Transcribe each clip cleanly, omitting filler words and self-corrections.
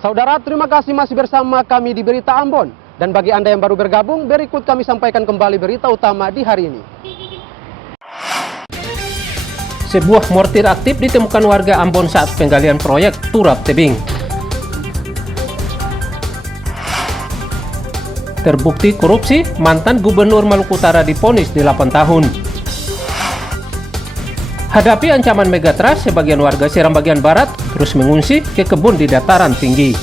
Saudara, terima kasih masih bersama kami di Berita Ambon. Dan bagi Anda yang baru bergabung, berikut kami sampaikan kembali berita utama di hari ini. Sebuah mortir aktif ditemukan warga Ambon saat penggalian proyek turap tebing. Terbukti korupsi, mantan Gubernur Maluku Utara divonis 8 tahun. Hadapi ancaman megatrust, sebagian warga Seram bagian barat terus mengungsi ke kebun di dataran tinggi.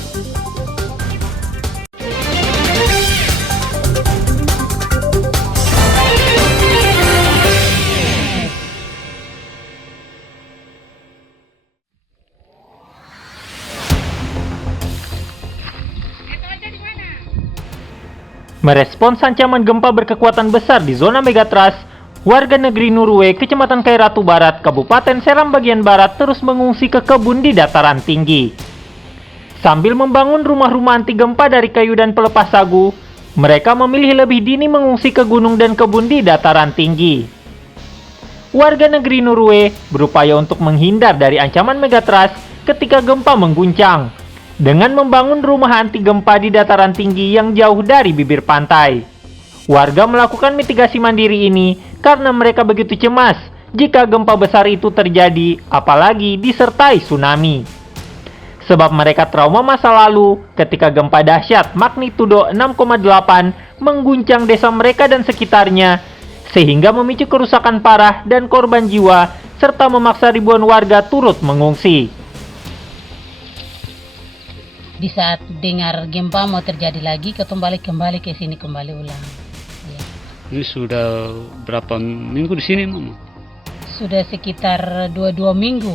Merespons ancaman gempa berkekuatan besar di zona megatrust, warga negeri Nurwe, Kecamatan Kairatu Barat, Kabupaten Seram bagian barat terus mengungsi ke kebun di dataran tinggi. Sambil membangun rumah-rumah anti gempa dari kayu dan pelepas sagu, mereka memilih lebih dini mengungsi ke gunung dan kebun di dataran tinggi. Warga negeri Nurwe berupaya untuk menghindar dari ancaman megatrust ketika gempa mengguncang, dengan membangun rumah anti gempa di dataran tinggi yang jauh dari bibir pantai. Warga melakukan mitigasi mandiri ini karena mereka begitu cemas jika gempa besar itu terjadi, apalagi disertai tsunami. Sebab mereka trauma masa lalu ketika gempa dahsyat magnitudo 6,8 mengguncang desa mereka dan sekitarnya, sehingga memicu kerusakan parah dan korban jiwa, serta memaksa ribuan warga turut mengungsi. Di saat dengar gempa mau terjadi lagi, ketemu balik kembali ke sini, kembali ulang. Ya. Ini sudah berapa minggu di sini, Mama? Sudah sekitar 22 minggu.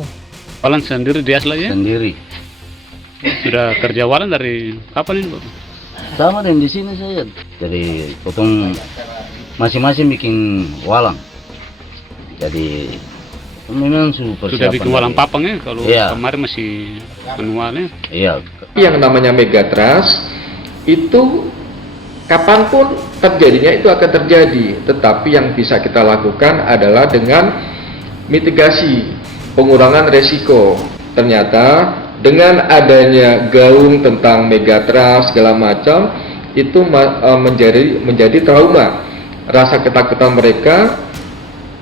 Walan sendiri di asla ya? Sendiri. Sudah kerja walan dari kapan ini, Bapak? Sama dengan di sini saya. Jadi potong masing-masing bikin walang. Jadi memang sudah bikin walang papang ya, kalau iya. Kemarin masih manualnya. Iya. Yang namanya megatrust itu kapanpun terjadinya itu akan terjadi, tetapi yang bisa kita lakukan adalah dengan mitigasi, pengurangan resiko. Ternyata dengan adanya gaung tentang megatrust segala macam itu menjadi trauma, rasa ketakutan mereka,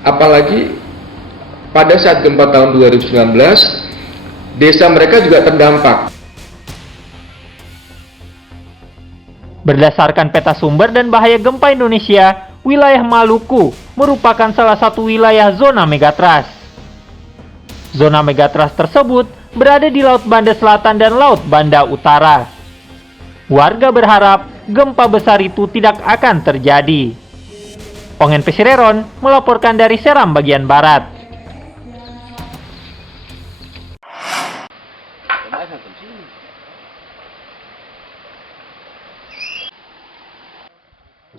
apalagi pada saat gempa tahun 2019 desa mereka juga terdampak. Berdasarkan peta sumber dan bahaya gempa Indonesia, wilayah Maluku merupakan salah satu wilayah zona megatrust. Zona megatrust tersebut berada di Laut Banda Selatan dan Laut Banda Utara. Warga berharap gempa besar itu tidak akan terjadi. Ongen Pesireron melaporkan dari Seram bagian barat.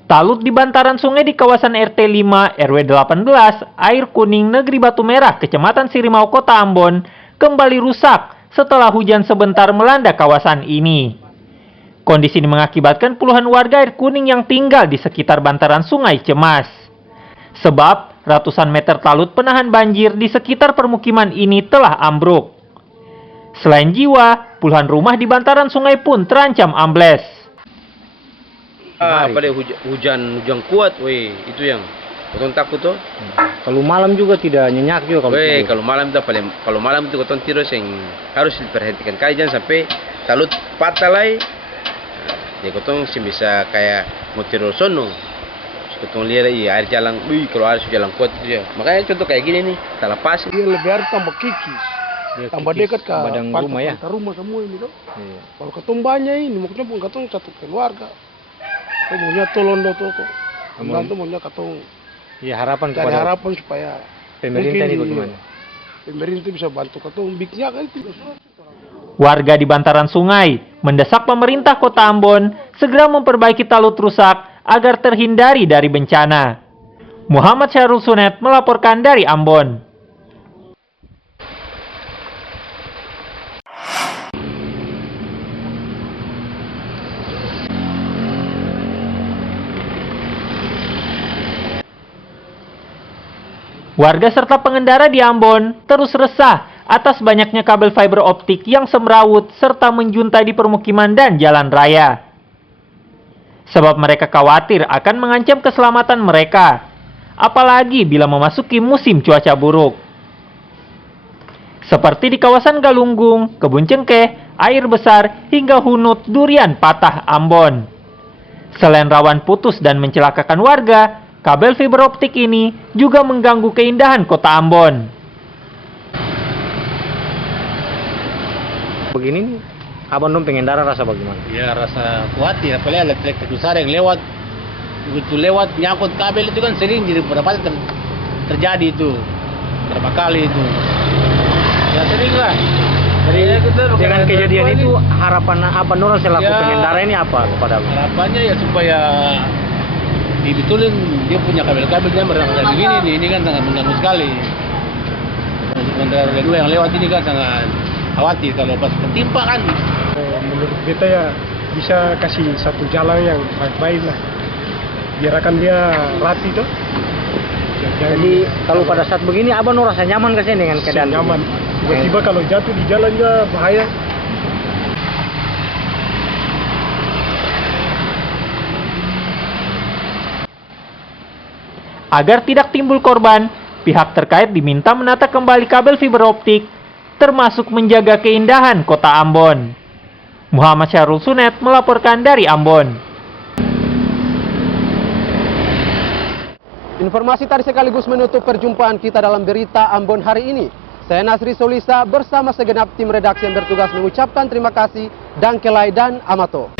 Talut di bantaran sungai di kawasan RT 5 RW 18 Air Kuning Negeri Batu Merah, Kecamatan Sirimau, Kota Ambon kembali rusak setelah hujan sebentar melanda kawasan ini. Kondisi ini mengakibatkan puluhan warga Air Kuning yang tinggal di sekitar bantaran sungai cemas. Sebab ratusan meter talut penahan banjir di sekitar permukiman ini telah ambruk. Selain jiwa, puluhan rumah di bantaran sungai pun terancam ambles. Pada hujan kuat, itu yang kotong takut tuh. Kalau malam juga tidak nyenyak juga Kalau malam itu kotong tidur yang harus diperhatikan kali, jangan sampai talut patah lagi. Ya kotong sih bisa kayak mau tidur sono. Kotong lihat air jalan, kalau air jalan kuat itu ya. Makanya contoh kayak gini nih, tak lepas. Dia lebih harus tambah kikis. Tambah dekat ke badan rumah ya. Rumah semua ini tuh. Iya. Kalau ketemu banyak ini, maksudnya pun ketemu satu keluarga. Maunya tolong tuh. Membantu maunya ketemu. Ya, harapan supaya pemerintah ini bagaimana? Pemerintah bisa bantu ketemu bignya kan itu. Warga di bantaran sungai mendesak pemerintah Kota Ambon segera memperbaiki talut rusak agar terhindari dari bencana. Muhammad Syarul Sunet melaporkan dari Ambon. Warga serta pengendara di Ambon terus resah atas banyaknya kabel fiber optik yang semrawut serta menjuntai di permukiman dan jalan raya. Sebab mereka khawatir akan mengancam keselamatan mereka, apalagi bila memasuki musim cuaca buruk. Seperti di kawasan Galunggung, Kebun Cengkeh, Air Besar, hingga Hunut, Durian Patah, Ambon. Selain rawan putus dan mencelakakan warga, kabel fiber optik ini juga mengganggu keindahan kota Ambon. Begini nih, abang dong pengendara rasa bagaimana? Ya rasa khawatir, apalagi elektrik besar yang lewat, begitu lewat nyangkut kabel itu kan sering jadi berapa terjadi itu, berapa kali itu. Ya sering lah. Jadi dengan kejadian itu harapan abang Nurul selaku pengendara ini apa kepada abang? Harapannya ya supaya dibetulin dia punya kabel-kabelnya berangkat begini nih, ini kan sangat mengganggu sekali. Pengendara dulu yang lewat ini kan sangat khawatir kalau pas ketimpa kan. Menurut beta ya bisa kasih satu jalan yang baik-baik lah. Biarkan dia rapi tuh. Jadi kalau pada saat begini abang rasa nyaman gak sih dengan keadaan? Nyaman. Tiba-tiba kalau jatuh di jalan juga bahaya. Agar tidak timbul korban, pihak terkait diminta menata kembali kabel fiber optik, termasuk menjaga keindahan kota Ambon. Muhammad Syahrul Sunet melaporkan dari Ambon. Informasi tadi sekaligus menutup perjumpaan kita dalam berita Ambon hari ini. Saya Nasri Solisa bersama segenap tim redaksi yang bertugas mengucapkan terima kasih, dangkelai dan amato.